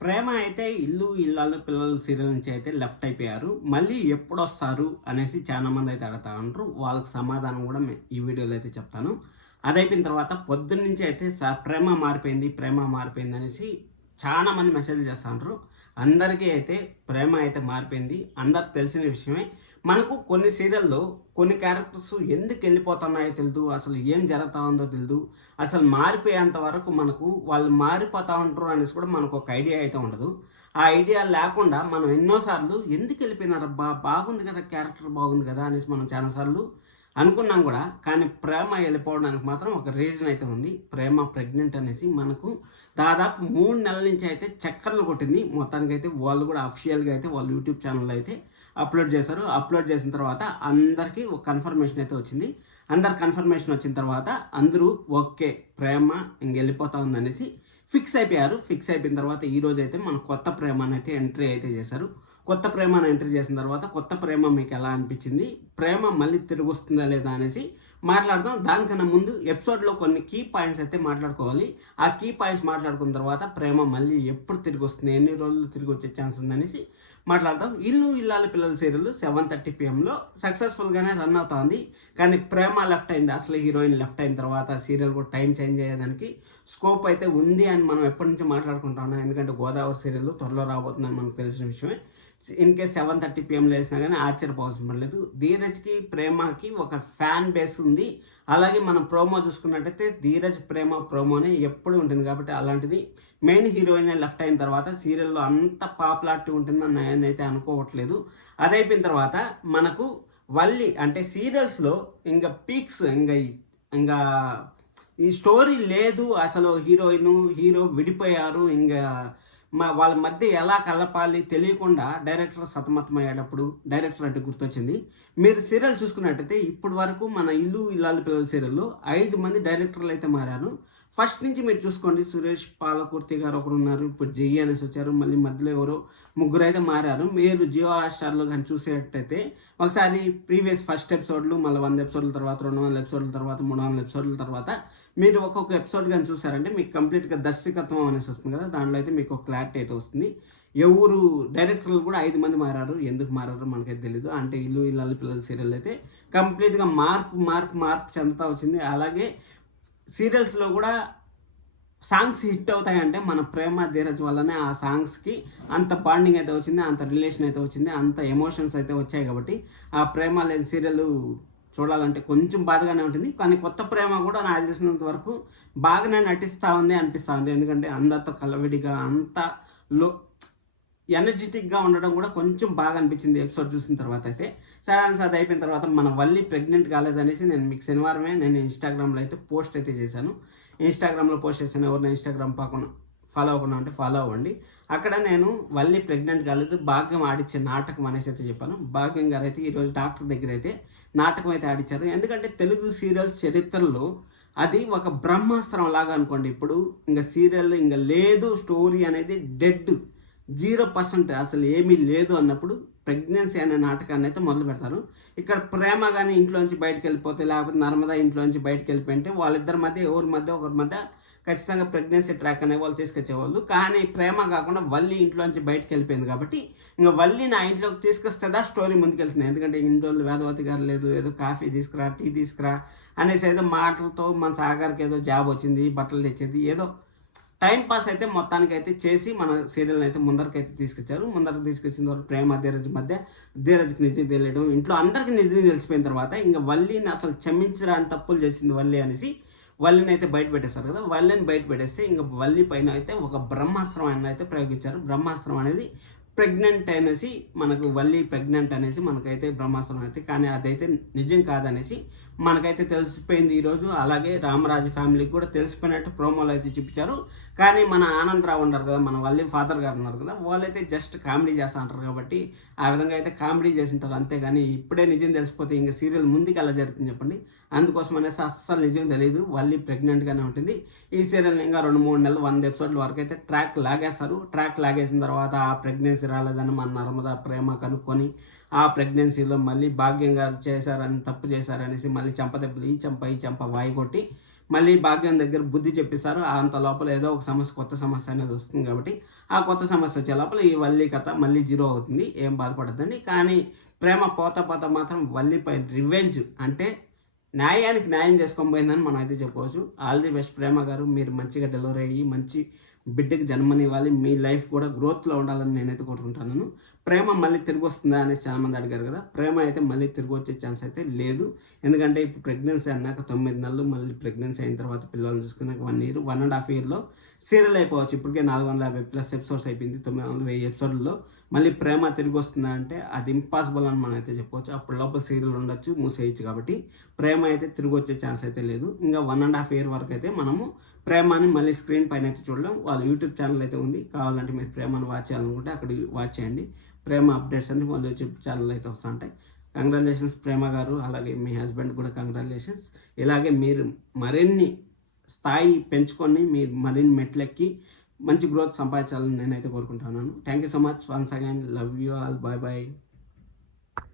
ప్రేమ అయితే ఇల్లు, ఇల్లాలు, పిల్లలు సీరియల్ నుంచి అయితే లెఫ్ట్ అయిపోయారు. మళ్ళీ ఎప్పుడొస్తారు అనేసి చాలామంది అయితే అడుగుతా ఉంటారు. వాళ్ళకి సమాధానం కూడా ఈ వీడియోలో అయితే చెప్తాను. అదయిపోయిన తర్వాత పొద్దున్నుంచి అయితే ప్రేమ మారిపోయింది, ప్రేమ మారిపోయింది అనేసి చాలామంది మెసేజ్‌లు చేస్తా ఉంటారు. అందరికీ అయితే ప్రేమ అయితే మారిపోయింది. అందరికి తెలిసిన విషయమే. మనకు కొన్ని సీరియల్‌లో కొన్ని క్యారెక్టర్స్ ఎందుకు ఎళ్ళిపోతున్నాయో తెలీదు. అసలు ఏం జరుగుతా ఉందో తెలీదు. అసలు మారిపోయేంత వరకు మనకు వాళ్ళు మారిపోతా ఉంటారు అనేసి కూడా మనకు ఒక ఐడియా అయితే ఉండదు. ఆ ఐడియా లేకుండా మనం ఎన్నో సార్లు ఎందుకు ఎళ్ళిపోయినారబ్బా! బాగుంది కదా! క్యారెక్టర్ బాగుంది కదా! అనేసి మనం చాలా సార్లు అనుకున్నాం గూడా. కానీ ప్రేమ ఎళ్ళిపోవడానికి మాత్రం ఒక రీజన్ అయితే ఉంది. ప్రేమ ప్రెగ్నెంట్ అనేసి మనకు దాదాపు 3 నెలల నుంచి అయితే చక్కర్లు కొట్టింది. మొత్తానికైతే వాళ్ళు గూడా అఫిషియల్‌గా అయితే వాళ్ళ యూట్యూబ్ ఛానెల్‌లో అయితే అప్‌లోడ్ చేశారు. అప్‌లోడ్ చేసిన తర్వాత అందరికీ ఒక కన్ఫర్మేషన్ అయితే వచ్చింది. అందరికి కన్ఫర్మేషన్ వచ్చిన తర్వాత అందరూ ఓకే. ప్రేమ ఇంగెళ్ళిపోతా ఉందనేసి ఫిక్స్ అయిపోయారు. ఫిక్స్ అయిపోయిన తర్వాత ఈరోజైతే మన కొత్త ప్రేమనైతే ఎంట్రీ అయితే చేశారు. కొత్త ప్రేమను ఎంట్రీ చేసిన తర్వాత కొత్త ప్రేమ మీకెలా అనిపించింది? ప్రేమ మళ్ళీ తిరిగొస్తుందా లేదా అనేసి మాట్లాడదాం. దానికన్నా ముందు ఎపిసోడ్‌లో కొన్ని కీ పాయింట్స్ అయితే మాట్లాడుకోవాలి. ఆ కీ పాయింట్స్ మాట్లాడుకున్న తర్వాత ప్రేమ మళ్ళీ ఎప్పుడు తిరిగొస్తుంది? ఎన్ని రోజుల్లో తిరిగొచ్చే ఛాన్స్ ఉందనేసి మాట్లాడదాం. ఇల్లు ఇల్లాలు పిల్లల సీరియల్ 7:30 పీఎంలో సక్సెస్‌ఫుల్‌గానే రన్ అవుతా ఉంది. కానీ ప్రేమ లెఫ్ట్ అయింది. అసలు హీరోయిన్ లెఫ్ట్ అయిన తర్వాత సీరియల్ కూడా టైం చేంజ్ అయ్యేదానికి స్కోప్ అయితే ఉంది అని మనం ఎప్పటినుంచో మాట్లాడుకుంటా ఉన్నాం. ఎందుకంటే గోదావరి సీరియల్ త్వరలో రాబోతుందని మనకు తెలిసిన విషయమే. ఇన్‌కేస్ 7:30 పీఎంలో ఏసినా గానీ ఆశ్చర్యపోవాల్సిన పని లేదు. ధీరజ్‌కి, ప్రేమకి ఒక ఫ్యాన్ బేస్ ఉంది. అలాగే మనం ప్రోమో చూసుకున్నట్టయితే ధీరజ్ ప్రేమ ప్రోమోనే ఎప్పుడు ఉంటుంది కాబట్టి అలాంటిది మెయిన్ హీరోయినే లెఫ్ట్ అయిన తర్వాత సీరియల్‌లో అంత పాపులారిటీ ఉంటుందని నేనైతే అనుకోవట్లేదు. అదయిపోయిన తర్వాత మనకు వల్లి అంటే సీరియల్స్‌లో ఇంగ పీక్స్ ఇంగా ఈ స్టోరీ లేదు. అసలు హీరోయిను, హీరో విడిపోయారు. వాళ్ళ మధ్య ఎలా కలపాలి తెలియకుండా డైరెక్టర్ సతమతమయ్యేటప్పుడు డైరెక్టర్ అంటే గుర్తొచ్చింది. మీరు సీరియల్ చూసుకున్నట్టయితే ఇప్పటి వరకు మన ఇల్లు ఇల్లాలు పిల్లల సీరియల్‌లో 5 మంది డైరెక్టర్‌లయితే మారారు. ఫస్ట్ నుంచి మీరు చూసుకోండి సురేష్ పాలకుర్తి గారు ఒకరున్నారు. ఇప్పుడు జెయ్యి అనేసి వచ్చారు. మళ్ళీ మధ్యలో ఎవరో ముగ్గురైతే మారారు. మీరు జియో హాట్‌స్టార్‌లో గాని చూసేటట్టయితే ఒకసారి ప్రీవియస్ ఫస్ట్ ఎపిసోడ్‌లు మళ్ళీ 100 ఎపిసోడ్‌ల తర్వాత, 200 ఎపిసోడ్‌ల తర్వాత, 300 ఎపిసోడ్‌ల తర్వాత మీరు ఒక్కొక్క ఎపిసోడ్ గాని చూసారంటే మీకు కంప్లీట్‌గా దర్శకత్వం అనేసి వస్తుంది కదా! దాంట్లో అయితే మీకు ఒక క్లారిటీ అయితే వస్తుంది. ఎవరు డైరెక్టర్లు కూడా 5 మంది మారారు. ఎందుకు మారారో మనకైతే తెలీదు. అంటే ఇల్లు ఇల్లాలు పిల్లల సీరియల్ అయితే కంప్లీట్‌గా మార్పు చెందుతా వచ్చింది. అలాగే సీరియల్స్‌లో గూడా సాంగ్స్ హిట్ అవుతాయంటే మన 'ప్రేమ ధీరజ్' వల్లనే ఆ సాంగ్స్‌కి అంత బాండింగ్ అయితే వచ్చింది. అంత రిలేషన్ అయితే వచ్చింది. అంత ఎమోషన్స్ అయితే వచ్చాయి కాబట్టి ఆ 'ప్రేమ' లేని సీరియల్ చూడాలంటే కొంచెం బాధగానే ఉంటుంది. కానీ కొత్త 'ప్రేమ' కూడా నాకు తెలిసినంత వరకు బాగానే నటిస్తా ఉంది అనిపిస్తా ఉంది. ఎందుకంటే అందరితో కలివిడిగా అంత లో ఎనర్జిటిక్‌గా ఉండడం కూడా కొంచెం బాగా అనిపించింది ఎపిసోడ్ చూసిన తర్వాత అయితే. సరే అనేసి అది అయిపోయిన తర్వాత మన వల్లి ప్రెగ్నెంట్ కాలేదనేసి నేను మీకు శనివారమే నేను ఇన్‌స్టాగ్రామ్‌లో అయితే పోస్ట్ అయితే చేశాను. ఇన్‌స్టాగ్రామ్‌లో పోస్ట్ చేశాను. ఎవరైనా ఇన్‌స్టాగ్రామ్ ఫాలో అవ్వకుండా ఉంటే ఫాలో అవ్వండి. అక్కడ నేను వల్లి ప్రెగ్నెంట్ కాలేదు. భాగ్యం ఆడిచ్చే నాటకం అనేసి అయితే చెప్పాను. భాగ్యం గారైతే ఈరోజు డాక్టర్ దగ్గర అయితే నాటకం అయితే ఆడిచ్చారు. ఎందుకంటే తెలుగు సీరియల్స్ చరిత్రలో అది ఒక బ్రహ్మాస్త్రం లాగా అనుకోండి. ఇప్పుడు ఇంక సీరియల్ ఇంక లేదు స్టోరీ అనేది డెడ్. 0% అసలు ఏమీ లేదు అన్నప్పుడు ప్రెగ్నెన్సీ అనే నాటకాన్ని అయితే మొదలుపెడతారు. ఇక్కడ ప్రేమ గాని ఇంట్లోంచి బయటికెళ్ళిపోతే, లేకపోతే నర్మదా ఇంట్లోంచి బయటికెళ్ళిపోయింటే వాళ్ళిద్దరి మధ్య ఒకరి మధ్య ఖచ్చితంగా ప్రెగ్నెన్సీ ట్రాక్ అనేవాళ్ళు తీసుకొచ్చేవాళ్ళు. కానీ ప్రేమ కాకుండా వల్లి ఇంట్లోంచి బయటికెళ్ళిపోయింది కాబట్టి, ఇంక వల్లిని ఆ ఇంట్లోకి తీసుకొస్తేదా స్టోరీ ముందుకెళ్తుంది. ఎందుకంటే ఇన్ని రోజులు వేదవతి గారు లేదు, ఏదో కాఫీ తీసుకురా, టీ తీసుకురా అనేసి ఏదో మాటలతో మన సాగర్‌కి ఏదో జాబ్ వచ్చింది, బట్టలు తెచ్చేది ఏదో టైమ్ పాస్ అయితే మొత్తానికైతే చేసి మన సీరియల్‌ని అయితే ముందరికైతే తీసుకొచ్చారు. ముందరికి తీసుకొచ్చిన తర్వాత ప్రేమ, ధీరజ్ మధ్య ధీరజ్‌కి నిజం తెలియడం, ఇంట్లో అందరికీ నిజం తెలిసిపోయిన తర్వాత ఇంక వల్లిని అసలు క్షమించరాని తప్పులు చేసింది వల్లి అనేసి వల్లిని అయితే బయట పెట్టేస్తారు కదా! వల్లిని బయట పెట్టేస్తే ఇంక వల్లి పైన అయితే ఒక బ్రహ్మాస్త్రం అయితే ప్రయోగించారు. బ్రహ్మాస్త్రం అనేది ప్రెగ్నెంట్ అనేసి మనకు వల్లి ప్రెగ్నెంట్ అనేసి మనకైతే బ్రహ్మాస్త్రం అయితే కానీ అదైతే నిజం కాదనేసి మనకైతే తెలిసిపోయింది ఈరోజు. అలాగే రామరాజు ఫ్యామిలీకి కూడా తెలిసిపోయినట్టు ప్రోమోలో అయితే చూపించారు. కానీ మన ఆనందరావు ఉన్నారు కదా! మన వల్లి ఫాదర్ గారు ఉన్నారు కదా! వాళ్ళైతే జస్ట్ కామెడీ చేస్తా ఉంటారు కాబట్టి ఆ విధంగా అయితే కామెడీ చేసుంటారు. అంతేగాని ఇప్పుడే నిజం తెలిసిపోతే ఇంక సీరియల్ ముందుకు ఎలా జరుగుతుంది చెప్పండి. అందుకోసం అనేసి అస్సలు నిజం తెలీదు. వల్లి ప్రెగ్నెంట్‌గానే ఉంటుంది. ఈ సీరియల్‌ని ఇంకా 2, 3 నెలలు 100 ఎపిసోడ్ల వరకైతే ట్రాక్ లాగేస్తారు. ట్రాక్ లాగేసిన తర్వాత ఆ ప్రెగ్నెన్సీ రాలేదని మన నర్మదా ప్రేమ కనుక్కొని ఆ ప్రెగ్నెన్సీలో మళ్ళీ భాగ్యం గారు తప్పు చేశారనేసి మళ్ళీ చెంపదెబ్బలు ఈ చెంప వాయి కొట్టి మళ్ళీ భాగ్యం దగ్గర బుద్ధి చెప్పిస్తారు. అంత లోపల ఏదో ఒక సమస్య, కొత్త సమస్య అనేది వస్తుంది కాబట్టి ఆ కొత్త సమస్య వచ్చే లోపల ఈ వల్లి కథ మళ్ళీ జీరో అవుతుంది. ఏం బాధపడద్దండి. కానీ ప్రేమ పోతా పోతా మాత్రం వల్లిపై రివెంజ్ అంటే న్యాయానికి న్యాయం చేసుకొని పోయిందని మనం అయితే చెప్పుకోవచ్చు. ఆల్ ది బెస్ట్ ప్రేమ గారు. మీరు మంచిగా డెలివరీ అయ్యి మంచి బిడ్డకి జన్మనివ్వాలి. మీ లైఫ్ కూడా గ్రోత్‌లో ఉండాలని నేనైతే కోరుకుంటున్నాను. ప్రేమ మళ్ళీ తిరిగొస్తుందా అనేసి చాలామంది అడిగారు కదా! ప్రేమ అయితే మళ్ళీ తిరిగొచ్చే ఛాన్స్ అయితే లేదు. ఎందుకంటే ఇప్పుడు ప్రెగ్నెన్సీ అన్నాక 9 నెలలు, మళ్ళీ ప్రెగ్నెన్సీ అయిన తర్వాత పిల్లల్ని చూసుకున్నాక 1 ఇయర్, 1½ ఇయర్‌లో సీరియల్ అయిపోవచ్చు. ఇప్పటికే 450+ ఎపిసోడ్స్ అయిపోయింది. 900, 1000 ఎపిసోడ్‌ల్లో మళ్ళీ ప్రేమ తిరిగొస్తుందా అంటే అది ఇంపాసిబుల్ అని మనం అయితే చెప్పుకోవచ్చు. అప్పటి లోపల సీరియల్ ఉండొచ్చు, మూసేయొచ్చు కాబట్టి ప్రేమ అయితే తిరిగొచ్చే ఛాన్స్ అయితే లేదు. ఇంకా 1½ ఇయర్ వరకు అయితే మనము ప్రేమని మళ్ళీ స్క్రీన్ పైన అయితే చూడలేం. వాళ్ళ యూట్యూబ్ ఛానల్ అయితే ఉంది. కావాలంటే మీరు ప్రేమను వాచ్ చేయాలనుకుంటే అక్కడ వాచ్ చేయండి. ప్రేమ అప్డేట్స్ అన్ని వాళ్ళ యూట్యూబ్ ఛానల్ అయితే వస్తుంటాయి. కంగ్రాచులేషన్స్ ప్రేమ గారు. అలాగే మీ హస్బెండ్ కూడా కంగ్రాచులేషన్స్. ఇలాగే మీరు మరిన్ని స్థాయి పెంచుకొని మీరు మరిన్ని మెట్లెక్కి మంచి గ్రోత్ సంపాదించాలని నేనైతే కోరుకుంటున్నాను. Thank you so much once again. Love you all. Bye bye.